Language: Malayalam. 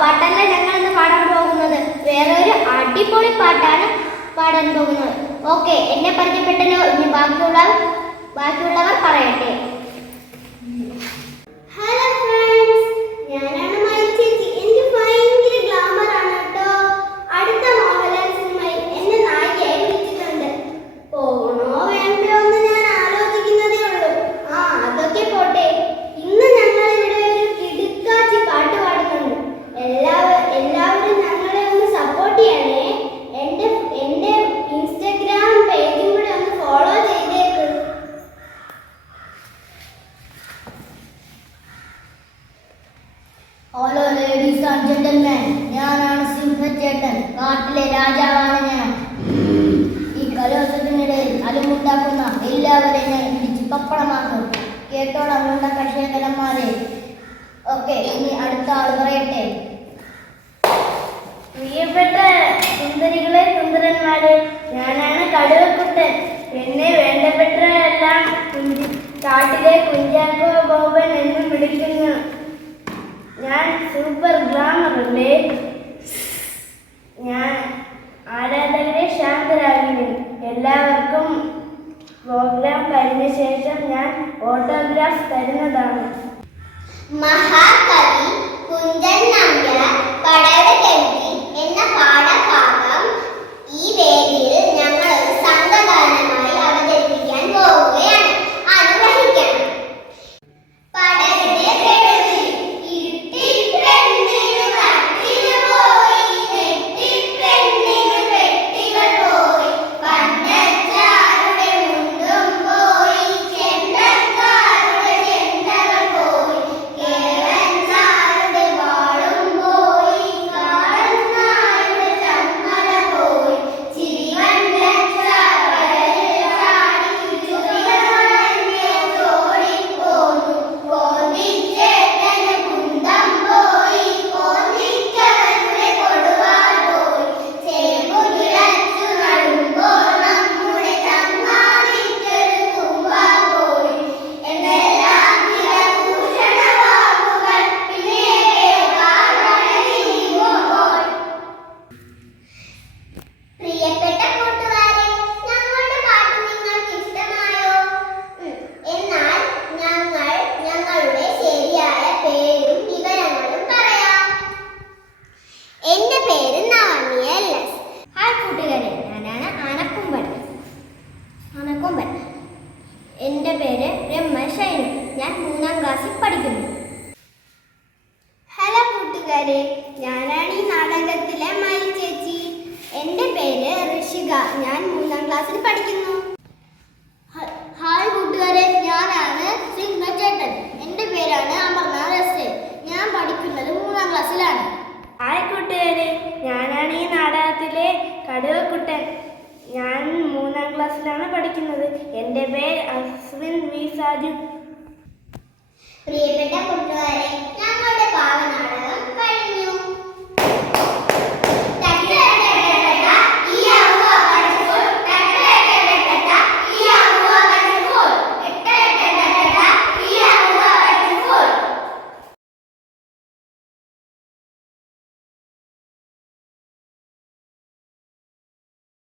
പാട്ടല്ല ഞങ്ങൾ ഇന്ന് പാടാൻ പോകുന്നത്. വേറൊരു അടിപൊളി പാട്ടാണ് പാടാൻ പോകുന്നത്. ഓക്കെ, എന്നെ പരിചയപ്പെട്ടല്ലോ. ഇനി ബാക്കിയുള്ളവർ പറയട്ടെ. ഹലോ ഫ്രണ്ട്സ്, ഞാനാണ് മൈ ചേച്ചി. എനിക്ക് ഭയങ്കര ഗ്ലാമർ ആണ് കേട്ടോ. അടുത്ത മോഹൻലാൽ സിനിമയിൽ എന്നെ നായികയായി വിളിച്ചിട്ടുണ്ട്. പോകണോ വേണ്ടോ എന്ന് ഞാൻ ആലോചിക്കുന്നതേ ഉള്ളൂ. അതൊക്കെ പോട്ടെ. ഇന്ന് ഞങ്ങൾ ഇവിടെ ഒരു കിടുക്കാച്ചി പാട്ട് പാടുന്നുണ്ട്. എല്ലാവരും ഞങ്ങളെ ഒന്ന് സപ്പോർട്ട് ചെയ്യണേ. എൻ്റെ ഇൻസ്റ്റഗ്രാം പേജും കൂടെ ഒന്ന് ഫോളോ ചെയ്തേക്ക്. ഹലോ ലേഡീസ് ആൻഡ് ജെന്റിൽമാൻ, ഞാനാണ് സിംഹചേട്ടൻ. കാട്ടിലെ രാജാവാണ് ഞാൻ. ഈ കലോത്സവത്തിനിടയിൽ അലുമുണ്ടാക്കുന്ന എല്ലാവരെയും ഞാൻ ഇടിച്ച് പപ്പടമാക്കും. കേട്ടോളാം നമ്മുടെ കർഷകന്മാരെ. ഓക്കെ, ഇനി അടുത്ത ആൾ പറയട്ടെ. പ്രിയപ്പെട്ട സുന്ദരികളെ സുന്ദരന്മാരെ, ഞാനാണ് കടുവക്കുട്ടൻ. എന്നെ വേണ്ടപ്പെട്ടവരെല്ലാം കാട്ടിലെ കുഞ്ചാക്കോ ബോബൻ എന്നും വിളിക്കുന്നു. ഞാൻ സൂപ്പർ ഗ്ലാമർ അല്ലേ. ഞാൻ ആരാധകരെ ശാന്തരാകില്ല. എല്ലാവർക്കും പ്രോഗ്രാം കഴിഞ്ഞ ശേഷം ഞാൻ ഓട്ടോഗ്രാഫ് തരുന്നതാണ്. മഹാകവി കുഞ്ചൻ നമ്പ്യാർ പടവെട്ടി എന്ന പാഠഭാഗം ഈ വേദിയിൽ ഞങ്ങൾ ഒരു സംഘഗാനമായി അവതരിപ്പിക്കാൻ പോവുകയാണ്. അനുഗ്രഹിക്കണം. എൻ്റെ പേര് രമേശ്. ഞാൻ 3ാം ക്ലാസ്സിൽ പഠിക്കുന്നു. ഹലോ കൂട്ടുകാരെ, ഞാനാണ് ഈ നാടകത്തിലെ മൈ ചേച്ചി. എൻ്റെ പേര് ഋഷിക. ഞാൻ 3ാം ക്ലാസ്സിൽ പഠിക്കുന്നു. ഹായ് കൂട്ടുകാരെ, ഞാനാണ് സിംഹചേട്ടൻ. എൻ്റെ പേരാണ് അമർനാഥ് എസ്. ഞാൻ പഠിക്കുന്നത് 3ാം ക്ലാസ്സിലാണ്. ഹായ് കൂട്ടുകാരെ, ഞാനാണ് ഈ നാടകത്തിലെ കടുവക്കുട്ടൻ. ഞാൻ 3ാം ക്ലാസ്സിലാണ് പഠിക്കുന്നത്. എൻ്റെ പേര് അശ്വിൻ വി സാജു. പ്രിയപ്പെട്ട കൂട്ടുകാരെ, ഞങ്ങളുടെ പാവനാടകം